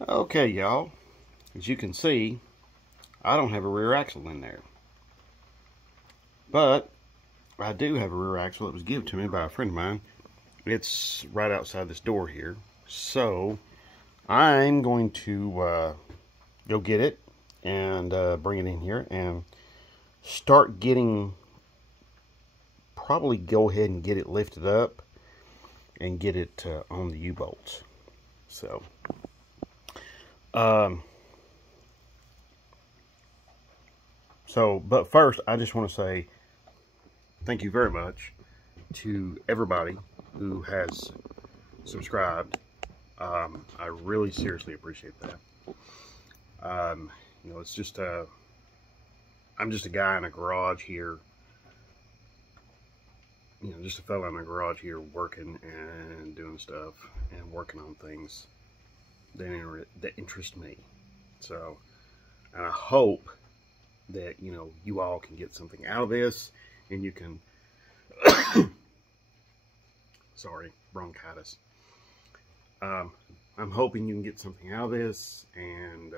Okay, y'all, as you can see, I don't have a rear axle in there. But I do have a rear axle that was given to me by a friend of mine. It's right outside this door here. So I'm going to go get it and bring it in here and start getting, probably go ahead and get it lifted up and get it on the U-bolts. So but first, I just want to say thank you very much to everybody who has subscribed. I really seriously appreciate that. You know, it's just I'm just a guy in a garage here. You know, just a fella in a garage here working and doing stuff and working on things that interest me. So, and I hope that, you know, you all can get something out of this, and you can sorry, bronchitis. I'm hoping you can get something out of this and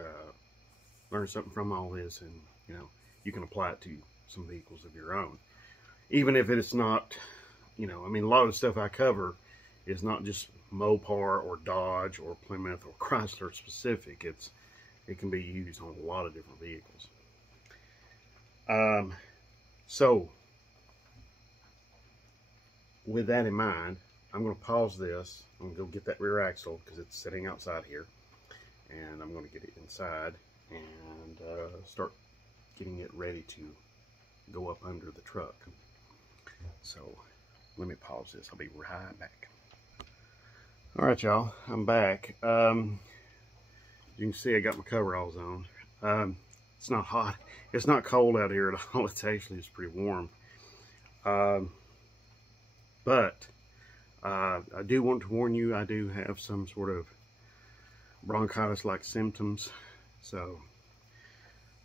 learn something from all this, and you know, you can apply it to some vehicles of your own, even if it's not, you know, I mean, a lot of the stuff I cover is not just Mopar or Dodge or Plymouth or Chrysler specific. It can be used on a lot of different vehicles. So with that in mind, I'm going to pause this. I'm going to go get that rear axle because it's sitting outside here, and I'm going to get it inside and start getting it ready to go up under the truck. So let me pause this. I'll be right back. All right, y'all, I'm back. You can see I got my coveralls on. It's not hot. It's not cold out here at all. It's pretty warm. But I do want to warn you, I do have some sort of bronchitis-like symptoms. So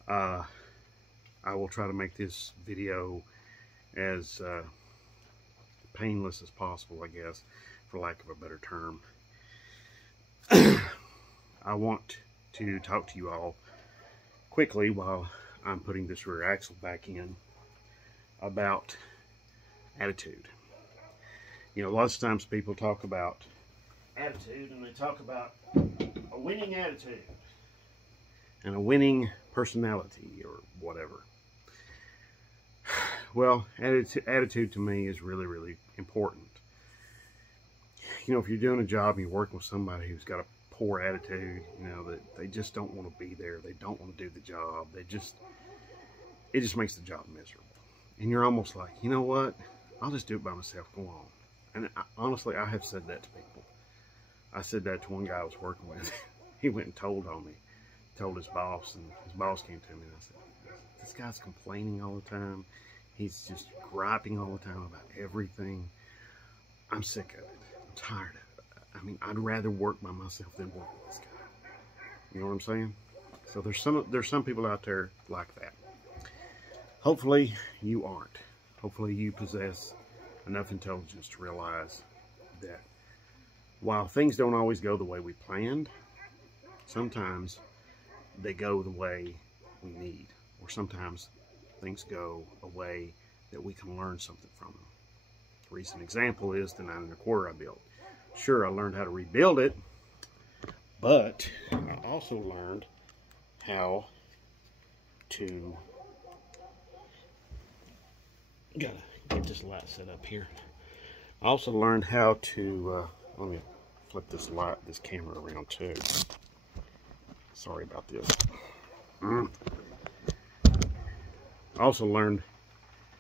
I will try to make this video as painless as possible, I guess, for lack of a better term. I want to talk to you all quickly while I'm putting this rear axle back in about attitude. You know, lots of times people talk about attitude, and they talk about a winning attitude and a winning personality or whatever. Well, attitude to me is really, really important. You know, if you're doing a job and you're working with somebody who's got a poor attitude, you know, that they just don't want to be there, they don't want to do the job, it just makes the job miserable. And you're almost like, you know what, I'll just do it by myself, go on. And honestly, I have said that to people. I said that to one guy I was working with. He went and told his boss, and his boss came to me and I said, this guy's complaining all the time. He's just griping all the time about everything. I'm sick of it. I'm tired of it. I mean, I'd rather work by myself than work with this guy. You know what I'm saying? So there's some people out there like that. Hopefully you aren't. Hopefully you possess enough intelligence to realize that while things don't always go the way we planned, sometimes they go the way we need, or sometimes things go a way that we can learn something from them. A recent example is the 9 1/4 I built. Sure, I learned how to rebuild it, but I also learned how to, gotta get this light set up here. I also learned how to, let me flip this camera around too. Sorry about this. I also learned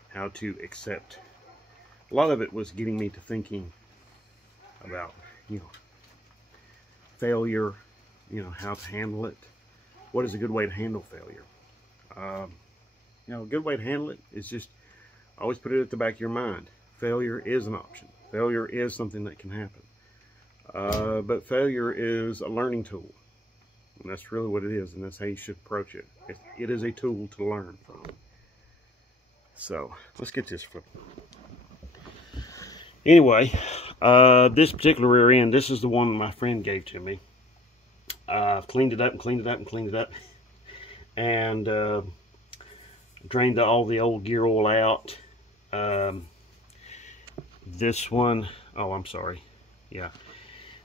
how to accept. A lot of it was getting me to thinking about, you know, failure, you know, how to handle it. What is a good way to handle failure? You know, a good way to handle it is just always put it at the back of your mind. Failure is an option. Failure is something that can happen. But failure is a learning tool. And that's really what it is, and that's how you should approach it. It is a tool to learn from. So, let's get this flipped. Anyway, this particular rear end, this is the one my friend gave to me. I've cleaned it up and cleaned it up and cleaned it up, and drained all the old gear oil out. This one, oh, I'm sorry. Yeah,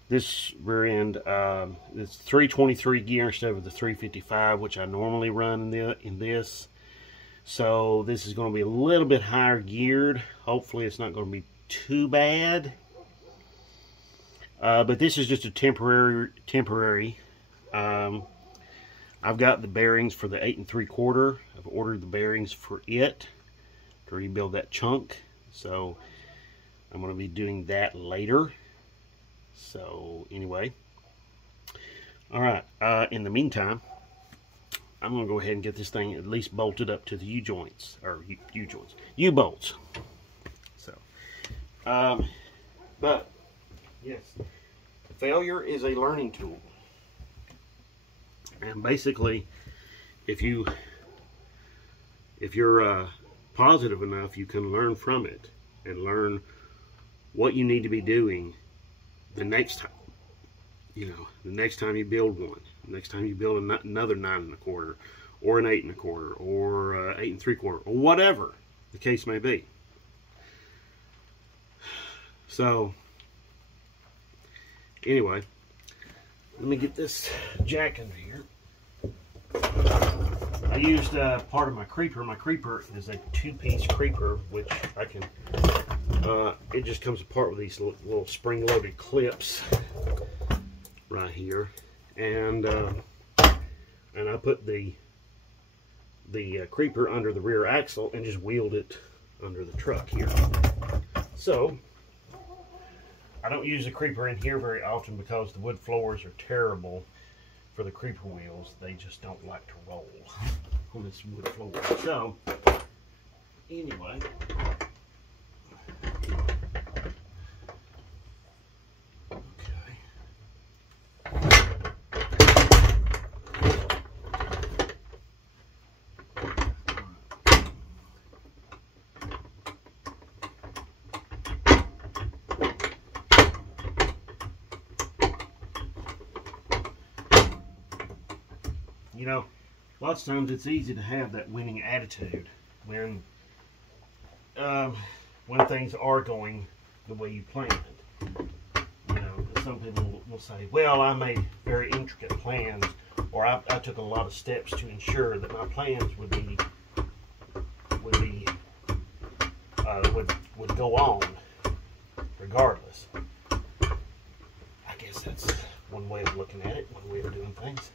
this rear end, it's 323 gear instead of the 355, which I normally run in this. So this is going to be a little bit higher geared. Hopefully it's not going to be too bad. But this is just a temporary. I've got the bearings for the 8 3/4. I've ordered the bearings for it to rebuild that chunk. So I'm going to be doing that later. So anyway, all right. In the meantime, I'm going to go ahead and get this thing at least bolted up to the U-joints, or U-bolts. So, but yes, failure is a learning tool, and basically, if you're positive enough, you can learn from it and learn what you need to be doing the next time. You know, the next time you build one, the next time you build another 9 1/4, or an 8 1/4, or 8 3/4, or whatever the case may be. So, anyway, let me get this jack under here. I used part of my creeper. My creeper is a 2-piece creeper, which I can, it just comes apart with these little spring-loaded clips right here, and I put the creeper under the rear axle and just wheeled it under the truck here. So I don't use the creeper in here very often because the wood floors are terrible for the creeper wheels. They just don't like to roll on this wood floor. So anyway, you know, lots of times it's easy to have that winning attitude when things are going the way you planned. You know, some people will say, well, I made very intricate plans, or I took a lot of steps to ensure that my plans would go on regardless. I guess that's one way of looking at it, one way of doing things.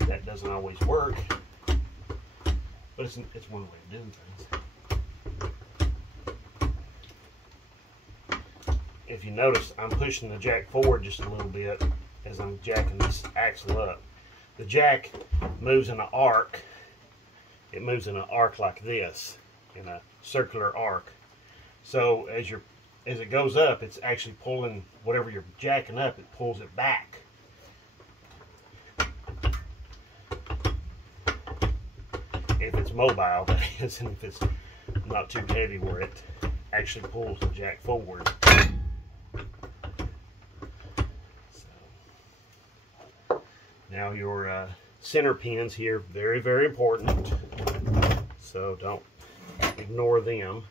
That doesn't always work, but it's one way of doing things. If you notice, I'm pushing the jack forward just a little bit as I'm jacking this axle up. The jack moves in an arc. It moves in an arc like this, in a circular arc. So as it goes up, it's actually pulling whatever you're jacking up. It pulls it back. If it's mobile, that is, and if it's not too heavy where it actually pulls the jack forward. So, now your center pins here, very, very important. So don't ignore them.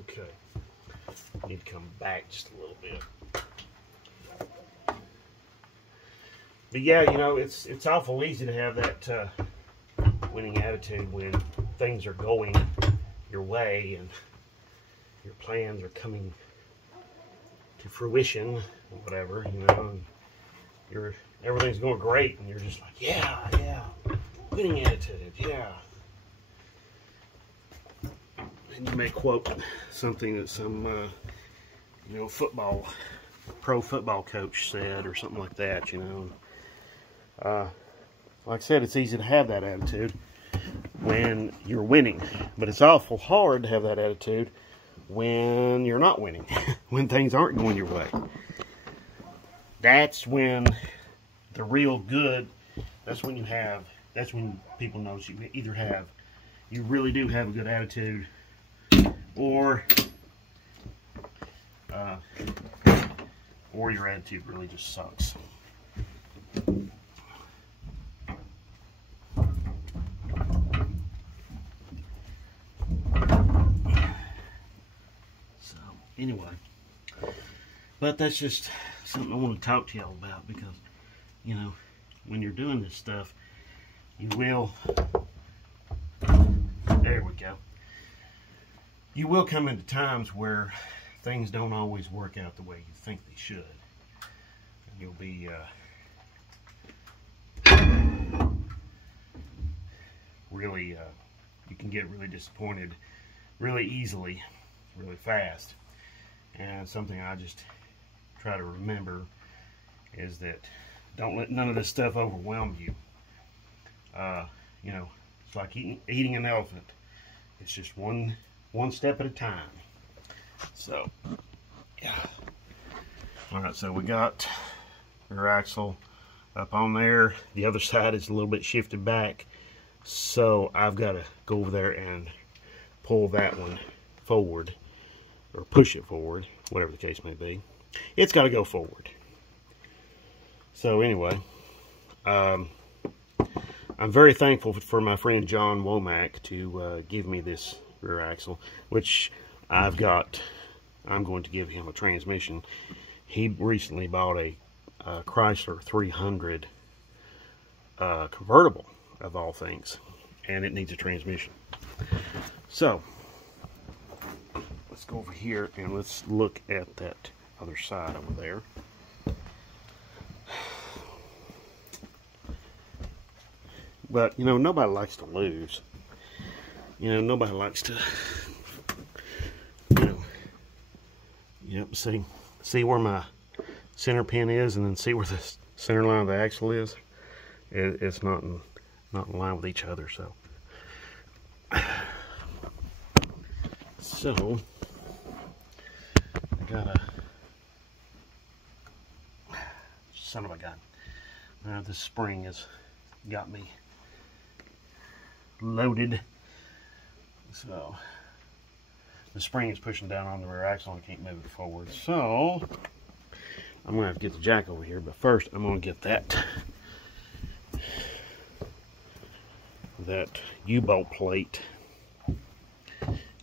Okay. Need to come back just a little bit. But yeah, you know, it's awful easy to have that winning attitude when things are going your way and your plans are coming to fruition, or whatever, you know, and everything's going great, and you're just like, yeah, winning attitude, yeah. And you may quote something that some, you know, pro football coach said, or something like that, you know. Like I said, it's easy to have that attitude when you're winning, but it's awful hard to have that attitude when you're not winning, when things aren't going your way. That's when the real good, that's when people know you really do have a good attitude, or or your attitude really just sucks. So anyway, but that's just something I want to talk to y'all about, because you know, when you're doing this stuff, you will, there we go, you will come into times where things don't always work out the way you think they should. And you'll be really, you can get really disappointed really easily, really fast. And something I just try to remember is that don't let none of this stuff overwhelm you. You know, it's like eating an elephant. It's just one step at a time. So, yeah. Alright, so we got rear axle up on there. The other side is a little bit shifted back. So I've got to go over there and pull that one forward, or push it forward, whatever the case may be. It's got to go forward. So anyway, I'm very thankful for my friend John Womack to give me this rear axle, which I'm going to give him a transmission. He recently bought a Chrysler 300 convertible, of all things, and it needs a transmission. So let's go over here and let's look at that other side over there. But you know, nobody likes to lose. You know, nobody likes to, you know, yep, see where my center pin is, and then see where the center line of the axle is. It's not in line with each other. So I gotta, son of a gun. This spring has got me loaded. So the spring is pushing down on the rear axle and I can't move it forward. So I'm gonna have to get the jack over here, but first I'm gonna get that U-bolt plate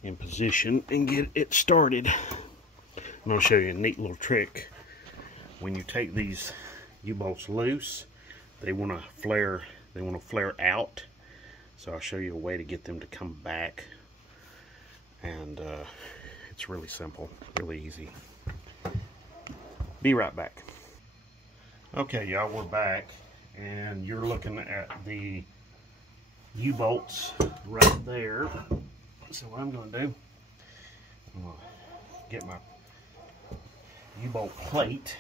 in position and get it started. I'm gonna show you a neat little trick. When you take these U-bolts loose, they want to flare out. So I'll show you a way to get them to come back, and it's really simple, really easy. Be right back. Okay, y'all, we're back, and you're looking at the U-bolts right there. So what I'm going to do, I'm going to get my U-bolt plate,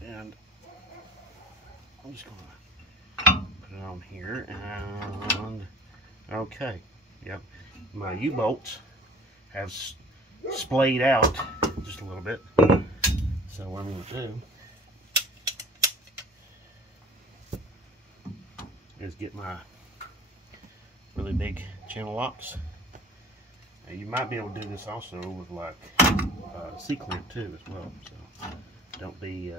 and I'm just going to put it on here, and okay, yep, my U-bolts have splayed out just a little bit. So what I'm going to do is get my really big channel locks. Now you might be able to do this also with like C-clamp too as well. So don't be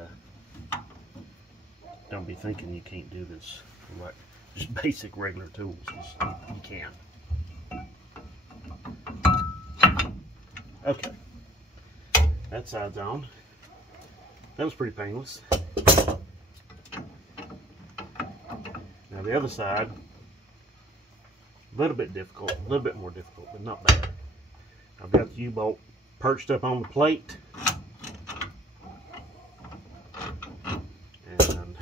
thinking you can't do this with like just basic regular tools. You can. Okay, that side's on. That was pretty painless. Now the other side, a little bit difficult, a little bit more difficult, but not bad. I've got the U-bolt perched up on the plate, and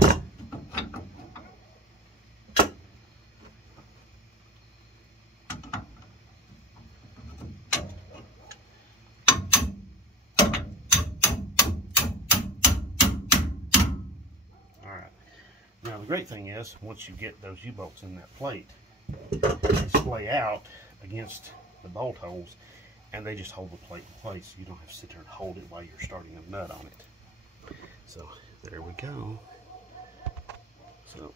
alright. Now the great thing is, once you get those U-bolts in that plate, they splay out against the bolt holes, and they just hold the plate in place. You don't have to sit there and hold it while you're starting a nut on it. So there we go. So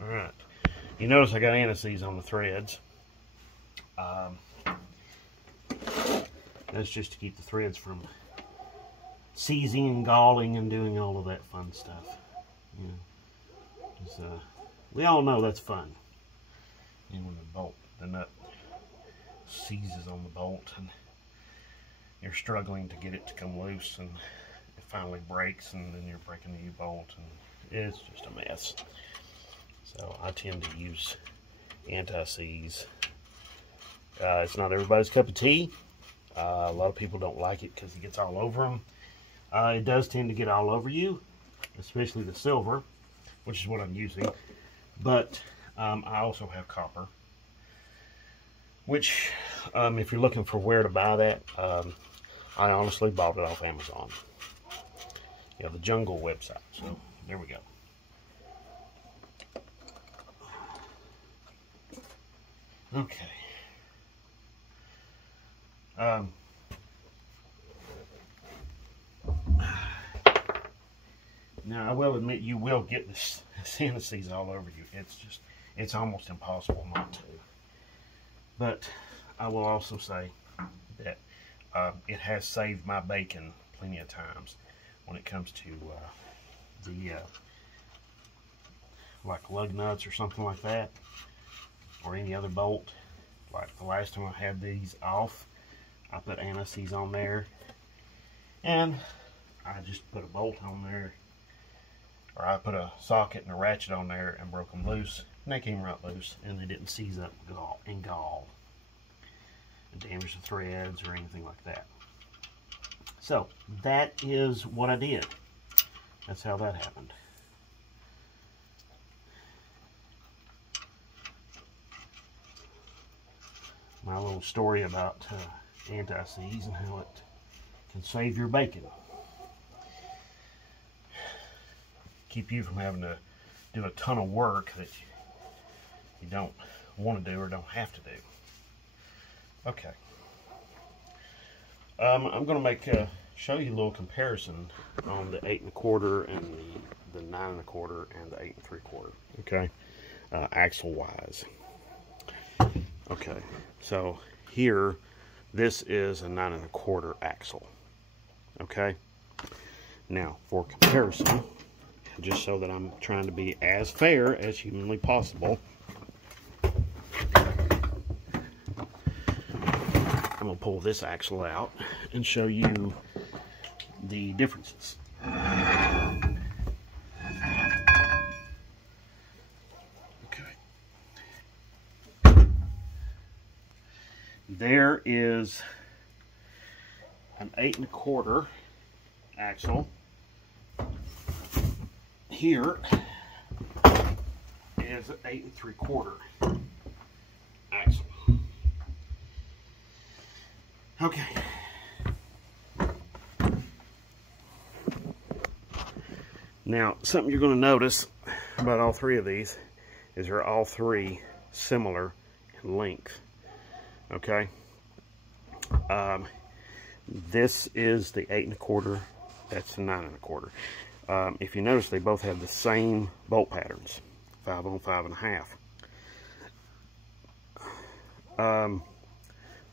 all right. You notice I got anti-seize on the threads. That's just to keep the threads from seizing and galling and doing all of that fun stuff. You know, we all know that's fun. And when the nut seizes on the bolt and you're struggling to get it to come loose, and it finally breaks, and then you're breaking the U-bolt, and it's just a mess. So I tend to use anti-seize. It's not everybody's cup of tea. A lot of people don't like it because it gets all over them. It does tend to get all over you, especially the silver, which is what I'm using. But I also have copper, which if you're looking for where to buy that, I honestly bought it off Amazon. Yeah, the Jungle website. So there we go. Okay. Now I will admit you will get this anti-seize all over you. It's almost impossible not to. But I will also say that it has saved my bacon plenty of times when it comes to like lug nuts or something like that, or any other bolt. Like the last time I had these off, I put anti-seize on there, and I just put a bolt on there, or I put a socket and a ratchet on there and broke them loose, and they came right loose, and they didn't seize up and gall and damage the threads or anything like that. So that is what I did. That's how that happened. My little story about anti-seize and how it can save your bacon. Keep you from having to do a ton of work that you don't want to do or don't have to do. Okay. I'm going to show you a little comparison on the 8 1/4 and the 9 1/4 and the 8 3/4. Okay, axle wise. Okay, so here, this is a 9 1/4 axle. Okay, now for comparison, just so that I'm trying to be as fair as humanly possible, I'm going to pull this axle out and show you the differences. Okay. There is an 8 1/4 axle. Here is an 8 3/4 axle. Okay. Now, something you're going to notice about all three of these is they're all three similar in length. Okay. This is the 8 1/4. That's the 9 1/4. If you notice, they both have the same bolt patterns, 5 on 5 1/2.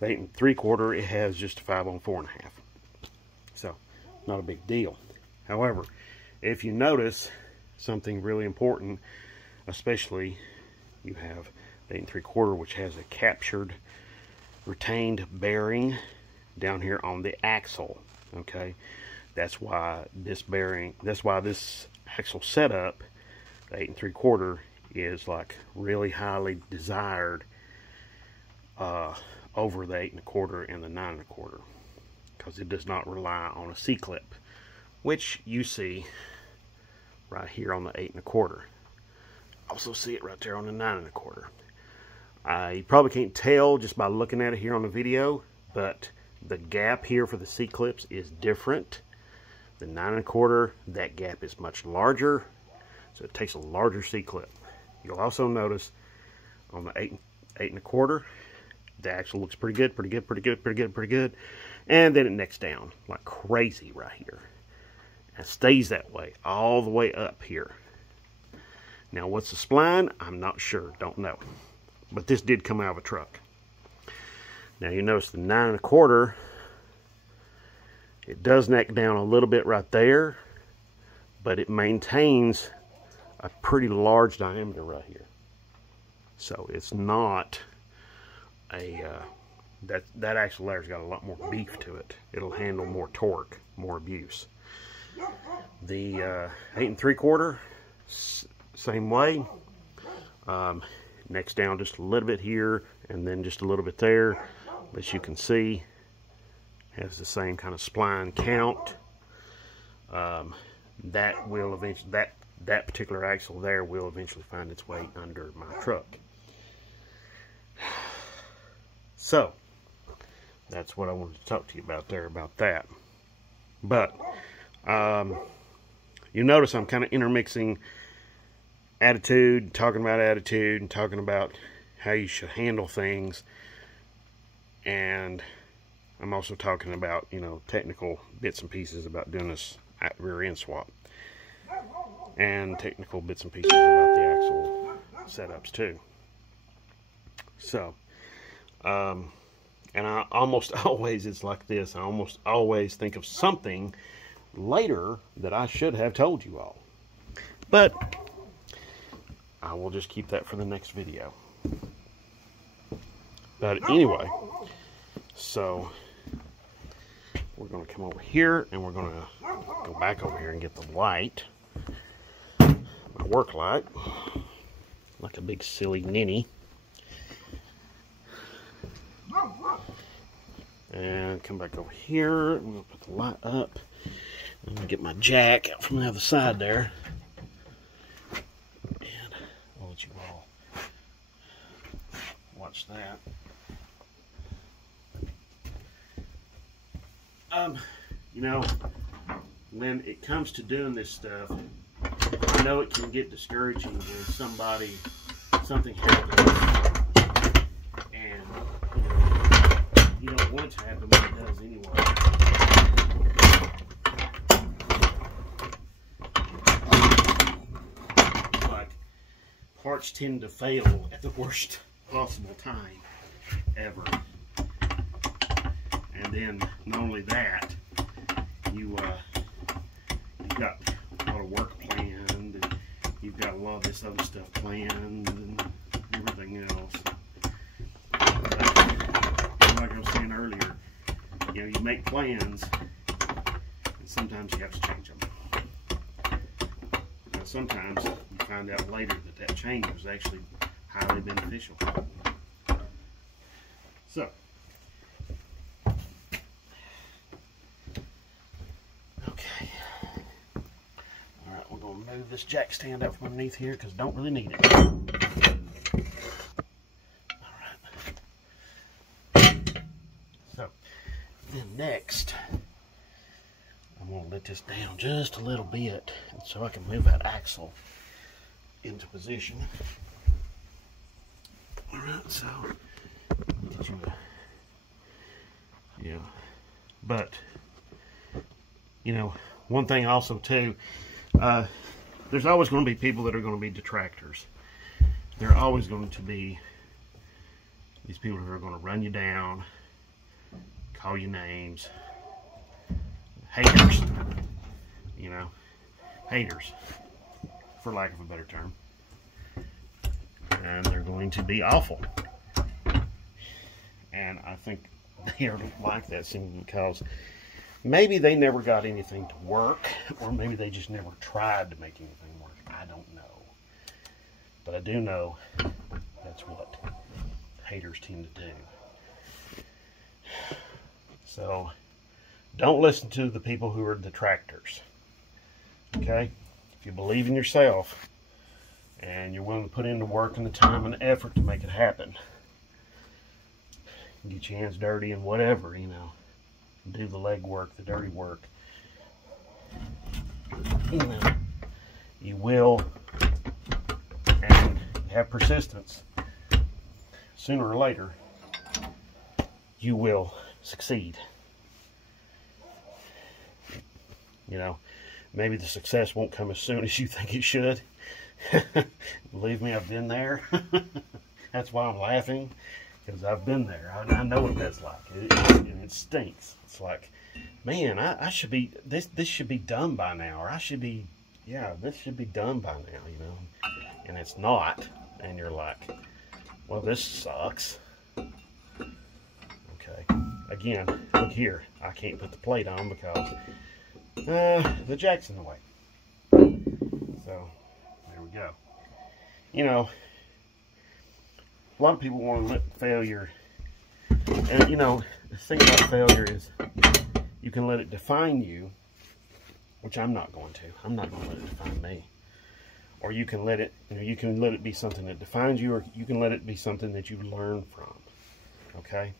The 8 3/4, it has just a 5 on 4 1/2. So, not a big deal. However, if you notice something really important, especially you have the 8 3/4, which has a captured, retained bearing down here on the axle. Okay, that's why this bearing, that's why this axle setup, the 8 3/4, is like really highly desired over the 8 1/4 and the 9 1/4, because it does not rely on a C-clip, which you see right here on the 8 1/4. Also see it right there on the 9 1/4. You probably can't tell just by looking at it here on the video, but the gap here for the C-clips is different. The 9 1/4, that gap is much larger, so it takes a larger C-clip. You'll also notice on the 8 1/4, the axle looks pretty good, and then it necks down like crazy right here. And stays that way all the way up here. Now, what's the spline? I'm not sure, don't know. But this did come out of a truck. Now, you notice the 9 1/4 It does neck down a little bit right there, but it maintains a pretty large diameter right here. So it's not a, that axle there's got a lot more beef to it. It'll handle more torque, more abuse. The 8 3/4, same way. Necks down just a little bit here and then just a little bit there. As you can see, has the same kind of spline count. That will eventually, that particular axle there will eventually find its way under my truck. So that's what I wanted to talk to you about there, about that. But you notice I'm kind of intermixing attitude, talking about attitude, and talking about how you should handle things, and I'm also talking about, you know, technical bits and pieces about doing this rear end swap, and technical bits and pieces about the axle setups too. So and I almost always, it's like this, I almost always think of something later that I should have told you all, but I will just keep that for the next video. But anyway, so we're going to come over here and we're going to go back over here and get the light, my work light, like a big silly ninny. And come back over here. I'm going to put the light up. I'm going to get my jack out from the other side there. And I'll let you all watch that. You know, when it comes to doing this stuff, I know it can get discouraging when something happens, and you don't want it to happen, but it does anyway. Like, parts tend to fail at the worst possible time ever. And then, not only that, you've got a lot of work planned, and you've got a lot of this other stuff planned, and everything else. But, like I was saying earlier, you know, you make plans, and sometimes you have to change them. Now, sometimes you find out later that that change was actually highly beneficial. So, move this jack stand out from underneath here because I don't really need it. Alright. So, then next, I'm going to let this down just a little bit so I can move that axle into position. Alright, so, yeah. But, you know, one thing also too, there's always going to be people that are going to be detractors. There are always going to be these people who are going to run you down, call you names, haters, you know, haters, for lack of a better term. And they're going to be awful. And I think they are like that simply because maybe they never got anything to work, or maybe they just never tried to make anything work. I don't know. But I do know that's what haters tend to do. So, don't listen to the people who are detractors. Okay? If you believe in yourself, and you're willing to put in the work and the time and the effort to make it happen, get your hands dirty and whatever, you know, do the leg work, the dirty work, you know, you will, and have persistence, sooner or later you will succeed. You know, maybe the success won't come as soon as you think it should. Believe me, I've been there. That's why I'm laughing, because I've been there. I know what that's like. It stinks. It's like man, I should be, this should be done by now, or I should be, yeah, this should be done by now, you know, and it's not, and you're like, well, this sucks. Okay, again, look here, I can't put the plate on because the jack's in the way. So, there we go. You know, a lot of people want to let failure, and you know, the thing about failure is you can let it define you, which I'm not going to. I'm not going to let it define me. Or you can let it, you know, you can let it be something that defines you, or you can let it be something that you learn from. Okay?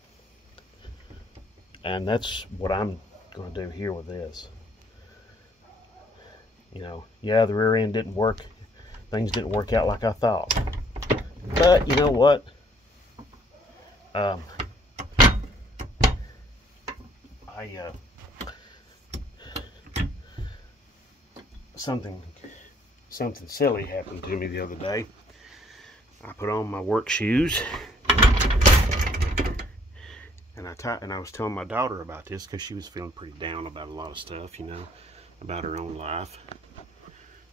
And that's what I'm going to do here with this. You know, yeah, the rear end didn't work. Things didn't work out like I thought. But you know what? Something silly happened to me the other day. I put on my work shoes, and I was telling my daughter about this because she was feeling pretty down about a lot of stuff, you know, about her own life.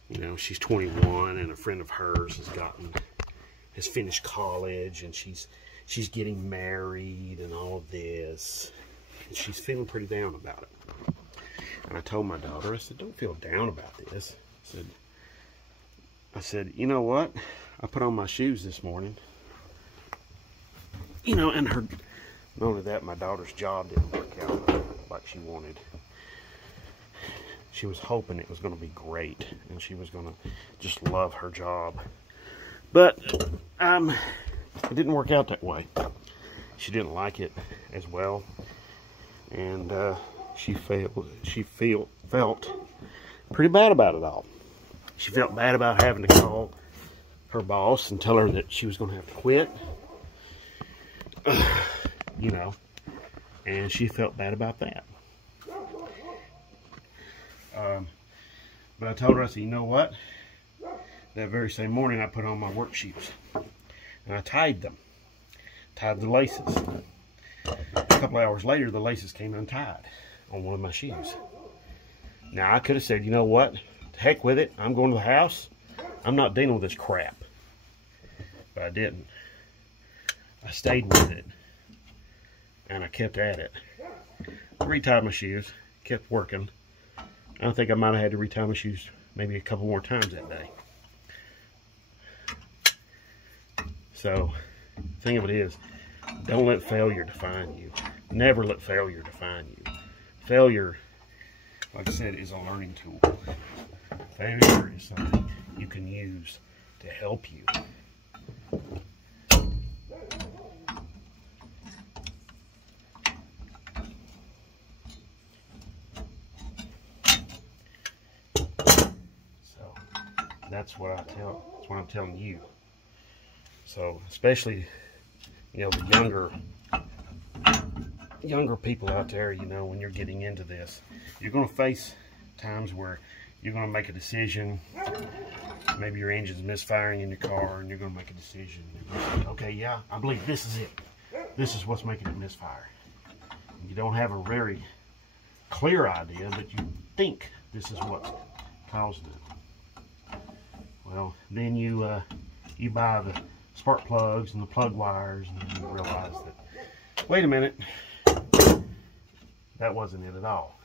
You know, she's 21, and a friend of hers has finished college, and she's getting married and all of this. And she's feeling pretty down about it. And I told my daughter, I said, don't feel down about this. I said, you know what? I put on my shoes this morning. You know, and not only that, my daughter's job didn't work out like she wanted. She was hoping it was going to be great, and she was going to just love her job. But it didn't work out that way. She didn't like it as well, and she felt pretty bad about it all. She felt bad about having to call her boss and tell her that she was going to have to quit. You know, and she felt bad about that. But I told her, I said, you know what? That very same morning, I put on my work shoes, and I tied them. Tied the laces. A couple hours later, the laces came untied on one of my shoes. Now, I could have said, you know what? To heck with it. I'm going to the house. I'm not dealing with this crap. But I didn't. I stayed with it. And I kept at it. I retied my shoes. Kept working. I think I might have had to retie my shoes maybe a couple more times that day. So, the thing of it is, don't let failure define you. Never let failure define you. Failure, like I said, is a learning tool. Failure is something you can use to help you. So, that's what I'm telling you. So, especially, you know, the younger people out there, you know, when you're getting into this, you're going to face times where you're going to make a decision. Maybe your engine's misfiring in your car, and you're going to make a decision. Okay, yeah, I believe this is it. This is what's making it misfire. You don't have a very clear idea, but you think this is what's caused it. Well, then you buy the spark plugs and the plug wires, and then you realize that, wait a minute, that wasn't it at all.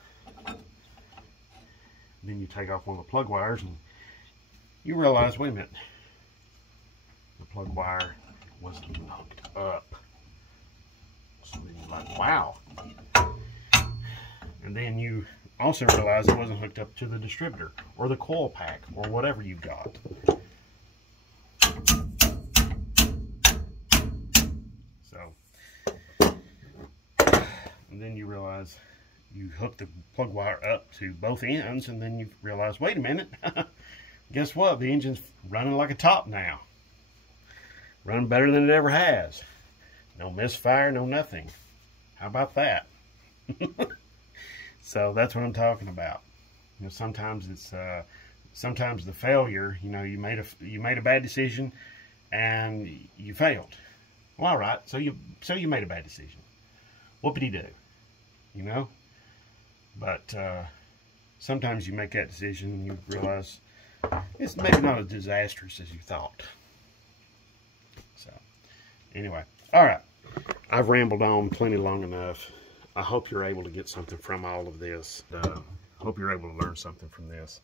Then you take off one of the plug wires and you realize, wait a minute, the plug wire wasn't even hooked up. So then you're like, wow. And then you also realize it wasn't hooked up to the distributor or the coil pack or whatever you got. So, and then you realize you hook the plug wire up to both ends, and then you realize, wait a minute, guess what? The engine's running like a top now. Running better than it ever has. No misfire, no nothing. How about that? So that's what I'm talking about. You know, sometimes it's sometimes the failure. You know, you made a bad decision, and you failed. Well, all right. So you made a bad decision. What did he do? You know. But sometimes you make that decision and you realize it's maybe not as disastrous as you thought. So, anyway, all right. I've rambled on plenty long enough. I hope you're able to get something from all of this. I hope you're able to learn something from this.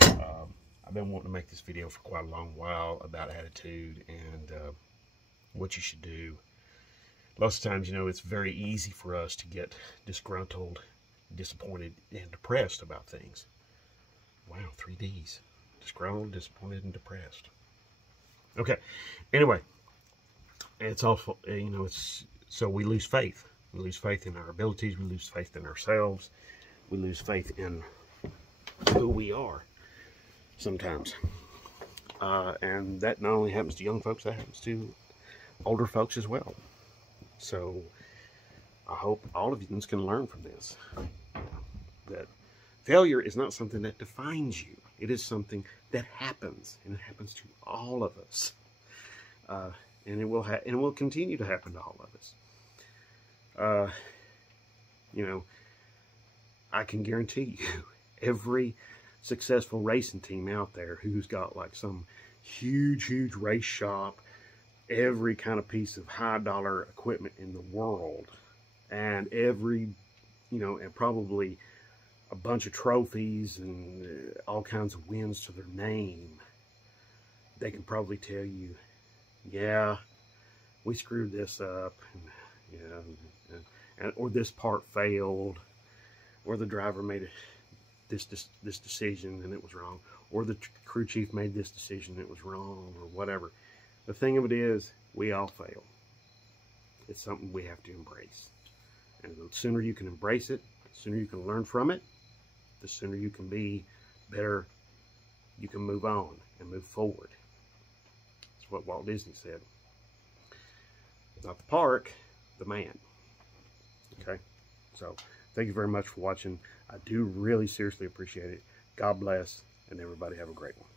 I've been wanting to make this video for quite a long while about attitude and what you should do. Lots of times, you know, it's very easy for us to get disgruntled, disappointed, and depressed about things. Wow, 3 Ds. Disgruntled, disappointed, and depressed. Okay, anyway, it's awful, you know, so we lose faith. We lose faith in our abilities, we lose faith in ourselves, we lose faith in who we are sometimes. And that not only happens to young folks, that happens to older folks as well. So I hope all of you can learn from this. That failure is not something that defines you. It is something that happens, and it happens to all of us. And it will continue to happen to all of us. You know, I can guarantee you, every successful racing team out there who's got like some huge race shop, every kind of piece of high dollar equipment in the world, and every, you know, and probably a bunch of trophies and all kinds of wins to their name, they can probably tell you, yeah, we screwed this up, and, yeah, or this part failed, or the driver made this decision and it was wrong, or the crew chief made this decision and it was wrong, or whatever. The thing of it is, we all fail. It's something we have to embrace. And the sooner you can embrace it, the sooner you can learn from it, the sooner you can be better, you can move on and move forward. That's what Walt Disney said. Not the park, the man. Okay? So, thank you very much for watching. I do really seriously appreciate it. God bless, and everybody have a great one.